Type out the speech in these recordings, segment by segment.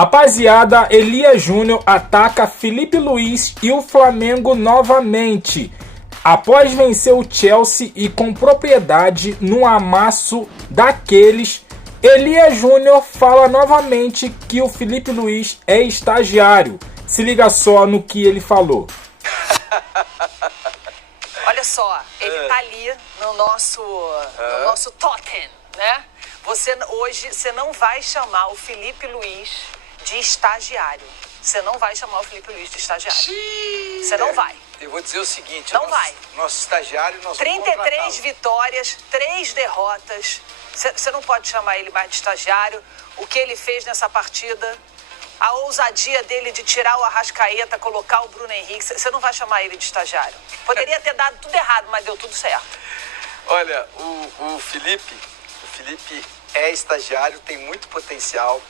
Rapaziada, Elias Júnior ataca Filipe Luís e o Flamengo novamente. Após vencer o Chelsea e com propriedade no amasso daqueles, Elias Júnior fala novamente que o Filipe Luís é estagiário. Se liga só no que ele falou. Olha só, ele tá ali no nosso totem, né? Você não vai chamar o Filipe Luís de estagiário. Você não vai chamar o Filipe Luís de estagiário. Você não vai. Eu vou dizer o seguinte. Não vai. Nosso estagiário, nós 33 vitórias, 3 derrotas. Você não pode chamar ele mais de estagiário. O que ele fez nessa partida, a ousadia dele de tirar o Arrascaeta, colocar o Bruno Henrique, você não vai chamar ele de estagiário. Poderia ter dado tudo errado, mas deu tudo certo. Olha, o Filipe é estagiário, tem muito potencial,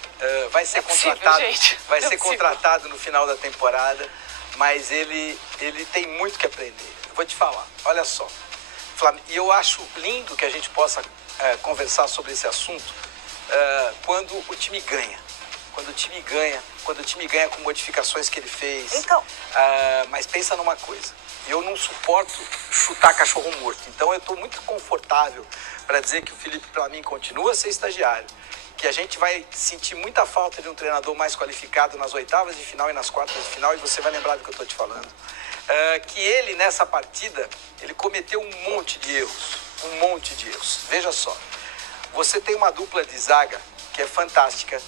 vai ser contratado, vai ser contratado no final da temporada, mas ele tem muito que aprender. Eu vou te falar, olha só, e eu acho lindo que a gente possa conversar sobre esse assunto quando o time ganha. Quando o time ganha com modificações que ele fez. Então. Mas pensa numa coisa, eu não suporto chutar cachorro morto, então eu estou muito confortável para dizer que o Filipe, para mim, continua a ser estagiário, que a gente vai sentir muita falta de um treinador mais qualificado nas oitavas de final e nas quartas de final, e você vai lembrar do que eu estou te falando. Que ele, nessa partida, ele cometeu um monte de erros. Veja só, você tem uma dupla de zaga que é fantástica,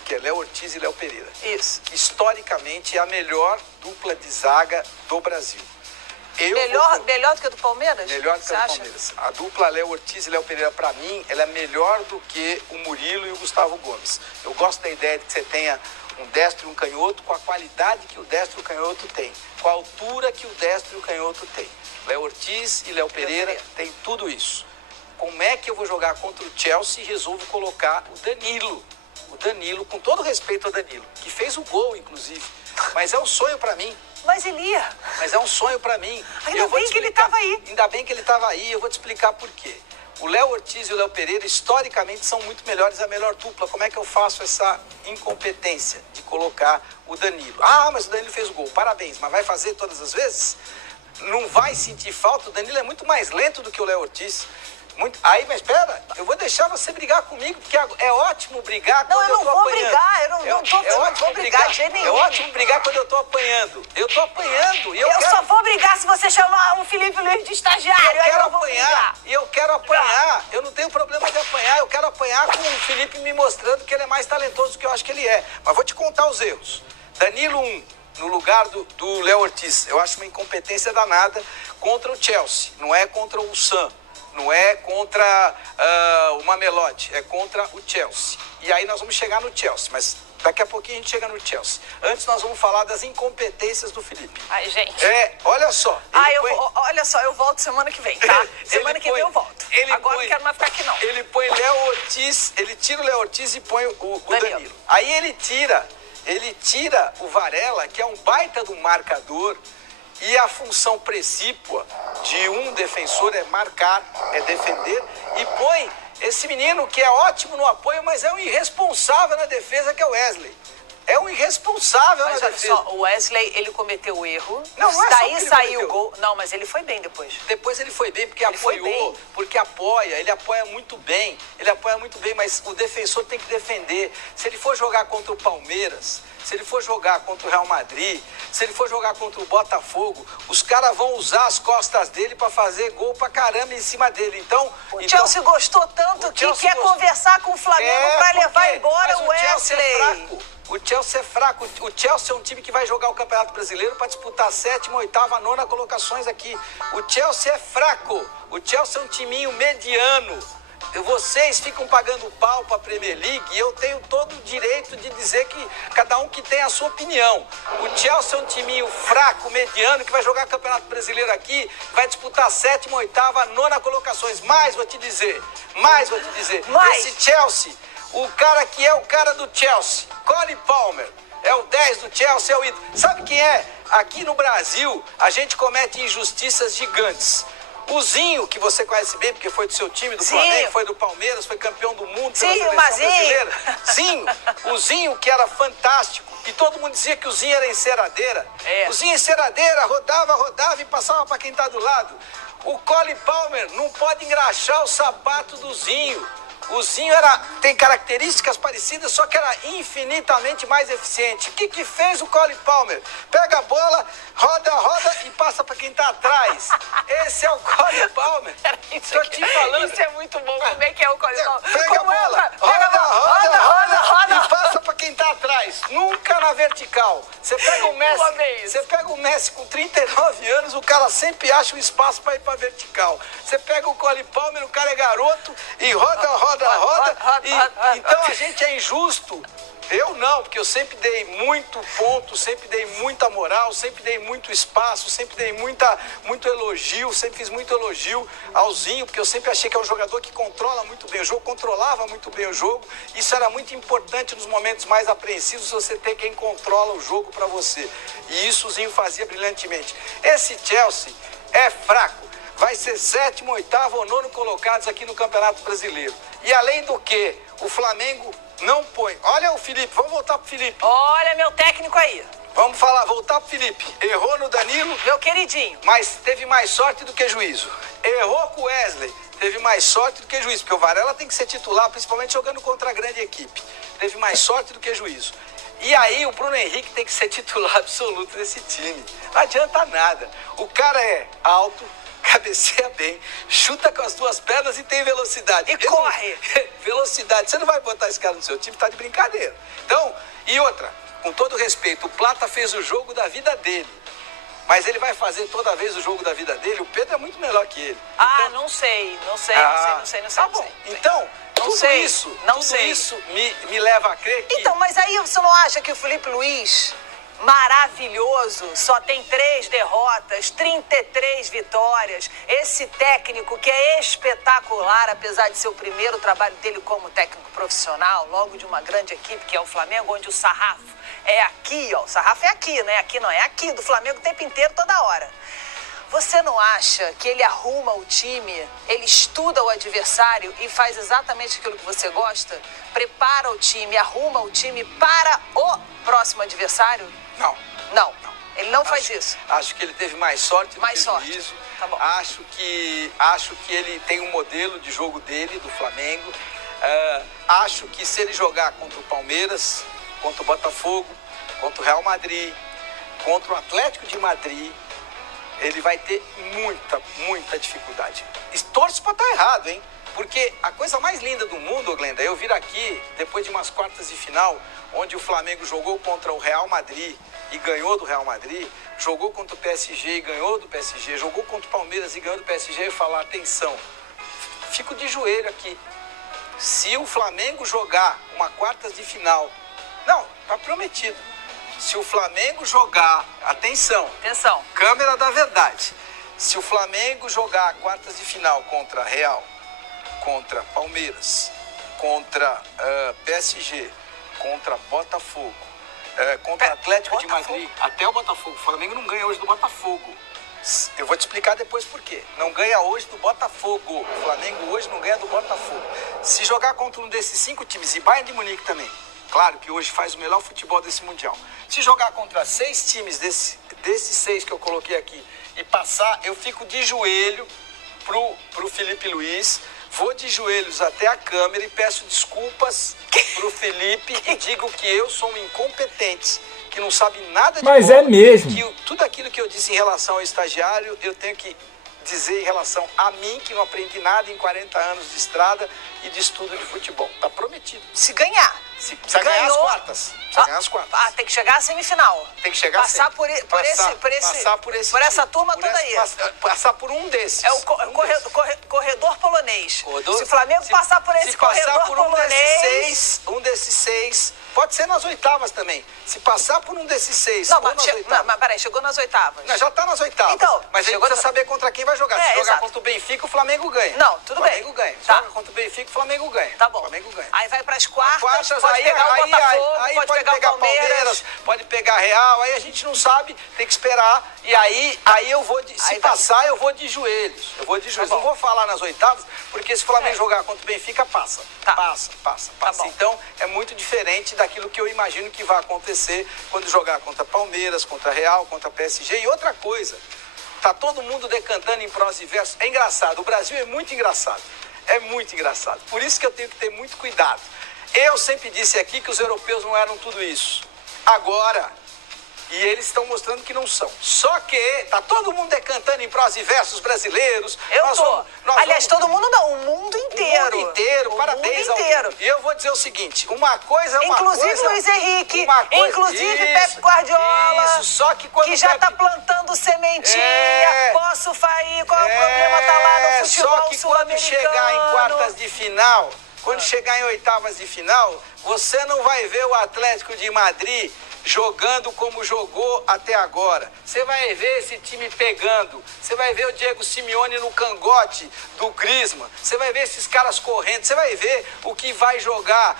que é Léo Ortiz e Léo Pereira. Isso. Que historicamente é a melhor dupla de zaga do Brasil. Melhor do que a do Palmeiras? Melhor do que a do Palmeiras. A dupla Léo Ortiz e Léo Pereira, para mim, ela é melhor do que o Murilo e o Gustavo Gomes. Eu gosto da ideia de que você tenha um destro e um canhoto com a qualidade que o destro e o canhoto tem, com a altura que o destro e o canhoto tem. Léo Ortiz e Léo Pereira tem tudo isso. Como é que eu vou jogar contra o Chelsea e resolvo colocar o Danilo? O Danilo, com todo respeito ao Danilo, que fez o gol, inclusive, mas é um sonho para mim. Mas ele ia. Mas é um sonho pra mim. Ainda bem que ele estava aí. Ainda bem que ele estava aí. Eu vou te explicar por quê. O Léo Ortiz e o Léo Pereira, historicamente, são muito melhores, a melhor dupla. Como é que eu faço essa incompetência de colocar o Danilo? Ah, mas o Danilo fez o gol. Parabéns. Mas vai fazer todas as vezes? Não vai sentir falta? O Danilo é muito mais lento do que o Léo Ortiz. Aí, mas espera, eu vou deixar você brigar comigo, porque é ótimo brigar quando eu tô apanhando. Eu não vou brigar de jeito nenhum. É ótimo brigar quando eu tô apanhando. Eu tô apanhando e eu só vou brigar se você chamar o Filipe Luís de estagiário. Eu quero apanhar, e eu quero apanhar. Eu não tenho problema de apanhar, eu quero apanhar com o Filipe me mostrando que ele é mais talentoso do que eu acho que ele é. Mas vou te contar os erros. Danilo 1, no lugar do Léo Ortiz. Eu acho uma incompetência danada contra o Chelsea, não é contra o Sam. Não é contra o Mamelodi, é contra o Chelsea. E aí nós vamos chegar no Chelsea, mas daqui a pouquinho a gente chega no Chelsea. Antes nós vamos falar das incompetências do Filipe. Ai, gente. Olha só. Olha só, eu volto semana que vem, tá? Semana que vem eu volto. Agora não quero mais ficar aqui, não. Ele põe Léo Ortiz, ele tira o Léo Ortiz e põe o Danilo. Aí ele tira o Varela, que é um baita do marcador, e a função precípua de um defensor é marcar, é defender, e põe esse menino que é ótimo no apoio, mas é um irresponsável na defesa, que é o Wesley. É um irresponsável na defesa. Só, o Wesley, ele cometeu o erro. Não é daí saiu o gol. Não, mas ele foi bem depois. Depois ele foi bem porque apoiou, porque ele apoia muito bem. Ele apoia muito bem, mas o defensor tem que defender. Se ele for jogar contra o Palmeiras, se ele for jogar contra o Real Madrid, se ele for jogar contra o Botafogo, os caras vão usar as costas dele para fazer gol pra caramba em cima dele. Então, o Chelsea gostou tanto que quer conversar com o Flamengo para levar embora o Wesley. O Chelsea é fraco. O Chelsea é um time que vai jogar o Campeonato Brasileiro para disputar a 7ª, 8ª, 9ª colocações aqui. O Chelsea é fraco. O Chelsea é um timinho mediano. Vocês ficam pagando pau para a Premier League e eu tenho todo o direito de dizer que cada um que tem a sua opinião. O Chelsea é um timinho fraco, mediano, que vai jogar Campeonato Brasileiro aqui, vai disputar a 7ª, 8ª, 9ª colocações. Mais vou te dizer. Esse Chelsea, o cara que é o cara do Chelsea, Cole Palmer, é o 10 do Chelsea, é o ídolo. Sabe quem é? Aqui no Brasil, a gente comete injustiças gigantes. O Zinho, que você conhece bem, porque foi do seu time, do Flamengo, foi do Palmeiras, foi campeão do mundo pela seleção brasileira. Zinho, o Zinho, que era fantástico, e todo mundo dizia que o Zinho era enceradeira. O Zinho enceradeira, rodava e passava para quem tá do lado. O Cole Palmer não pode engraxar o sapato do Zinho. O Zinho tem características parecidas, só que era infinitamente mais eficiente. O que fez o Cole Palmer? Pega a bola, roda e passa para quem tá atrás. Esse é o Cole Palmer. Tô te falando. Isso é muito bom. Como é que é o Cole Palmer? Pega a bola, roda e passa para quem tá atrás. Nunca na vertical. Você pega o Messi com 39 anos, o cara sempre acha um espaço para ir para vertical. Você pega o Cole Palmer, o cara é garoto e roda. Então a gente é injusto. Eu não, porque eu sempre dei muito ponto, sempre dei muita moral, sempre dei muito espaço, sempre dei muito elogio, sempre fiz muito elogio ao Zinho, porque eu sempre achei que é um jogador que controla muito bem o jogo, controlava muito bem o jogo. Isso era muito importante nos momentos mais apreensivos, você ter quem controla o jogo para você. E isso o Zinho fazia brilhantemente. Esse Chelsea é fraco. Vai ser 7º, 8º ou 9º colocados aqui no Campeonato Brasileiro. E além do que, o Flamengo não põe. Olha o Felipe, vamos voltar pro Felipe. Olha meu técnico aí. Vamos voltar pro Felipe. Errou no Danilo. Meu queridinho. Mas teve mais sorte do que juízo. Errou com o Wesley. Teve mais sorte do que juízo. Porque o Varela tem que ser titular, principalmente jogando contra a grande equipe. Teve mais sorte do que juízo. E aí o Bruno Henrique tem que ser titular absoluto desse time. Não adianta nada. O cara é alto, cabeceia bem, chuta com as duas pernas e tem velocidade. E corre. Velocidade. Você não vai botar esse cara no seu time, tá de brincadeira. Então, e outra, com todo respeito, o Plata fez o jogo da vida dele. Mas ele vai fazer toda vez o jogo da vida dele? O Pedro é muito melhor que ele. Então, não sei. Tá bom. Então, tudo isso me leva a crer que... Então, mas aí você não acha que o Felipe Luiz... maravilhoso, só tem 3 derrotas, 33 vitórias. Esse técnico que é espetacular, apesar de ser o primeiro trabalho dele como técnico profissional, logo de uma grande equipe que é o Flamengo, onde o sarrafo é aqui, ó. O sarrafo é aqui, né? Aqui não é aqui, do Flamengo o tempo inteiro, toda hora. Você não acha que ele arruma o time, ele estuda o adversário e faz exatamente aquilo que você gosta? Prepara o time, arruma o time para o próximo adversário? Não. Ele não faz isso. Acho que ele teve mais sorte do que juízo. Tá bom. Acho que ele tem um modelo de jogo dele, do Flamengo. Acho que se ele jogar contra o Palmeiras, contra o Botafogo, contra o Real Madrid, contra o Atlético de Madrid, ele vai ter muita dificuldade. E torço pra estar errado, hein? Porque a coisa mais linda do mundo, Glenda, é eu vir aqui, depois de umas quartas de final, onde o Flamengo jogou contra o Real Madrid e ganhou do Real Madrid, jogou contra o PSG e ganhou do PSG, jogou contra o Palmeiras e ganhou do PSG, e falar, atenção, fico de joelho aqui. Se o Flamengo jogar uma quartas de final, não, tá prometido. Se o Flamengo jogar, atenção, câmera da verdade, se o Flamengo jogar quartas de final contra Real, contra Palmeiras, contra PSG, contra Botafogo, contra Atlético de Madrid, até o Botafogo. O Flamengo não ganha hoje do Botafogo. Eu vou te explicar depois por quê. Não ganha hoje do Botafogo. O Flamengo hoje não ganha do Botafogo. Se jogar contra um desses 5 times, e Bayern de Munique também, claro que hoje faz o melhor futebol desse Mundial. Se jogar contra 6 times desses 6 que eu coloquei aqui e passar, eu fico de joelho pro Felipe Luiz. Vou de joelhos até a câmera e peço desculpas pro Felipe e digo que eu sou um incompetente, que não sabe nada de Mas bola, é mesmo. que tudo aquilo que eu disse em relação ao estagiário, eu tenho que dizer em relação a mim, que não aprendi nada em 40 anos de estrada e de estudo de futebol. Tá prometido. Se ganhar. Precisa ganhar as quartas. Tem que chegar à semifinal. Tem que chegar passar por essa turma toda aí. Passar por um desses. É o corredor polonês. Se o Flamengo passar por esse corredor polonês... Um desses 6, Pode ser nas oitavas também. Se passar por um desses 6... Não, mas peraí, chegou nas oitavas. Não, já tá nas oitavas. Então, mas a gente precisa saber contra quem vai jogar. Se jogar exato. contra o Benfica, o Flamengo ganha. Não, tudo bem. O Flamengo ganha. Se Tá. joga contra o Benfica, o Flamengo ganha. Tá bom. O Flamengo ganha. Aí vai pras quartas, pode aí, pegar o Botafogo, aí pode pegar o Palmeiras. pode pegar Real, aí a gente não sabe, tem que esperar. E aí eu vou, se passar, eu vou de joelhos. Eu vou de joelhos. Não vou falar nas oitavas, porque se o Flamengo jogar contra o Benfica, passa. Tá. Passa. Tá bom. Então, é muito diferente daquilo que eu imagino que vai acontecer quando jogar contra Palmeiras, contra Real, contra PSG. E outra coisa, tá todo mundo decantando em prós e versos. É engraçado, o Brasil é muito engraçado. É muito engraçado. Por isso que eu tenho que ter muito cuidado. Eu sempre disse aqui que os europeus não eram tudo isso. Agora, e eles estão mostrando que não são. Só que tá todo mundo decantando em prós e versos brasileiros. Aliás, todo mundo não, o mundo inteiro. O mundo inteiro, parabéns ao mundo. E eu vou dizer o seguinte, uma coisa é uma inclusive coisa... Luiz Henrique, inclusive isso, Pep Guardiola, isso, só que quando já Pep... tá plantando sementinha, posso fair, qual é o problema, tá lá no futebol só que quando chegar em quartas de final, quando chegar em oitavas de final, você não vai ver o Atlético de Madrid jogando como jogou até agora. Você vai ver esse time pegando. Você vai ver o Diego Simeone no cangote do Griezmann. Você vai ver esses caras correndo. Você vai ver o que vai jogar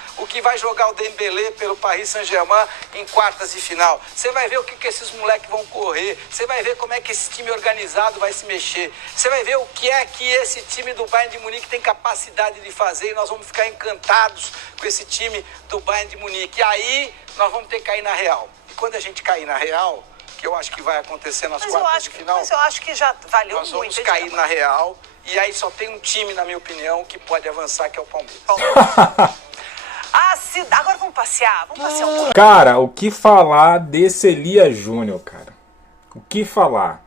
o Dembélé pelo Paris Saint-Germain em quartas de final. Você vai ver o que esses moleques vão correr. Você vai ver como é que esse time organizado vai se mexer. Você vai ver o que é que esse time do Bayern de Munique tem capacidade de fazer e nós vamos ficar encantados com esse time do Bayern de Munique. E aí nós vamos ter que cair na real. E quando a gente cair na real, que eu acho que vai acontecer nas quartas de final... Mas eu acho que já valeu muito. Nós vamos cair na real, e aí só tem um time, na minha opinião, que pode avançar, que é o Palmeiras. Agora vamos passear um pouco. Cara, o que falar desse Elias Júnior, cara? O que falar?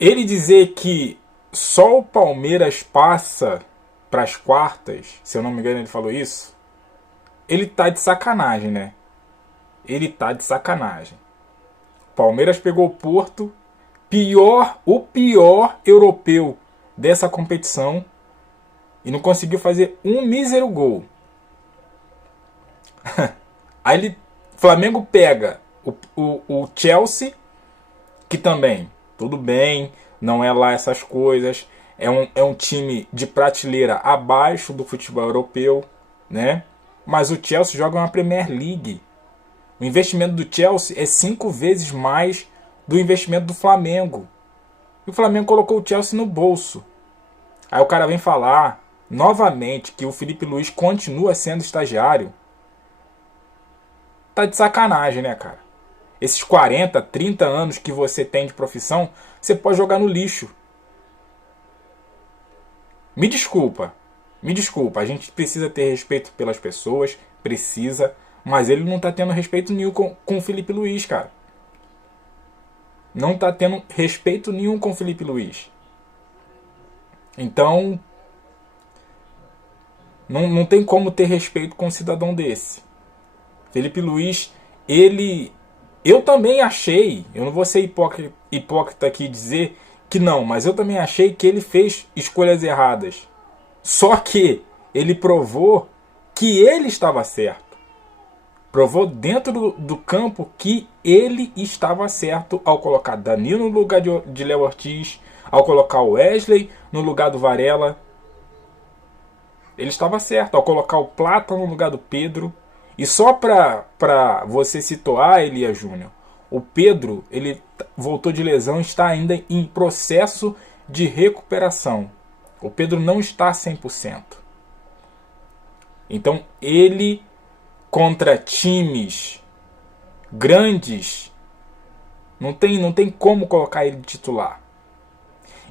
Ele dizer que só o Palmeiras passa para as quartas, se eu não me engano ele falou isso, ele tá de sacanagem, né? Ele tá de sacanagem. Palmeiras pegou o Porto, o pior europeu dessa competição, e não conseguiu fazer um mísero gol. Aí Flamengo pega o Chelsea, que também, tudo bem, não é lá essas coisas, é um time de prateleira abaixo do futebol europeu, né? Mas o Chelsea joga uma Premier League. O investimento do Chelsea é 5 vezes mais do investimento do Flamengo. E o Flamengo colocou o Chelsea no bolso. Aí o cara vem falar novamente que o Felipe Luiz continua sendo estagiário. Tá de sacanagem, né, cara? Esses 40, 30 anos que você tem de profissão, você pode jogar no lixo. Me desculpa, a gente precisa ter respeito pelas pessoas, precisa, mas ele não tá tendo respeito nenhum com o Felipe Luiz, cara. Não tá tendo respeito nenhum com o Felipe Luiz. Então, não tem como ter respeito com um cidadão desse. Felipe Luiz, eu também achei, eu não vou ser hipócrita aqui e dizer que não, mas eu também achei que ele fez escolhas erradas. Só que ele provou que ele estava certo. Provou dentro do campo que ele estava certo ao colocar Danilo no lugar de Léo Ortiz, ao colocar o Wesley no lugar do Varela. Ele estava certo ao colocar o Plata no lugar do Pedro. E só para você situar, Elias Júnior, o Pedro ele voltou de lesão e está ainda em processo de recuperação. O Pedro não está 100%. Então ele, contra times grandes, não tem como colocar ele de titular.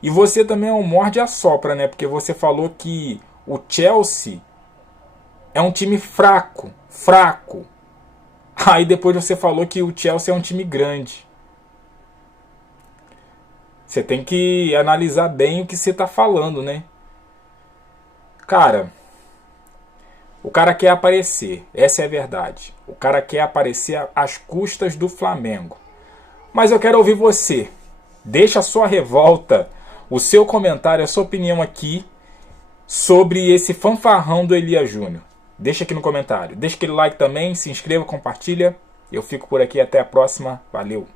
E você também é um morde a sopra, né? Porque você falou que o Chelsea é um time fraco. Aí depois você falou que o Chelsea é um time grande. Você tem que analisar bem o que você está falando, né? Cara, o cara quer aparecer. Essa é a verdade. O cara quer aparecer às custas do Flamengo. Mas eu quero ouvir você. Deixa a sua revolta, o seu comentário, a sua opinião aqui sobre esse fanfarrão do Elias Júnior. Deixa aqui no comentário. Deixa aquele like também, se inscreva, compartilha. Eu fico por aqui, até a próxima. Valeu!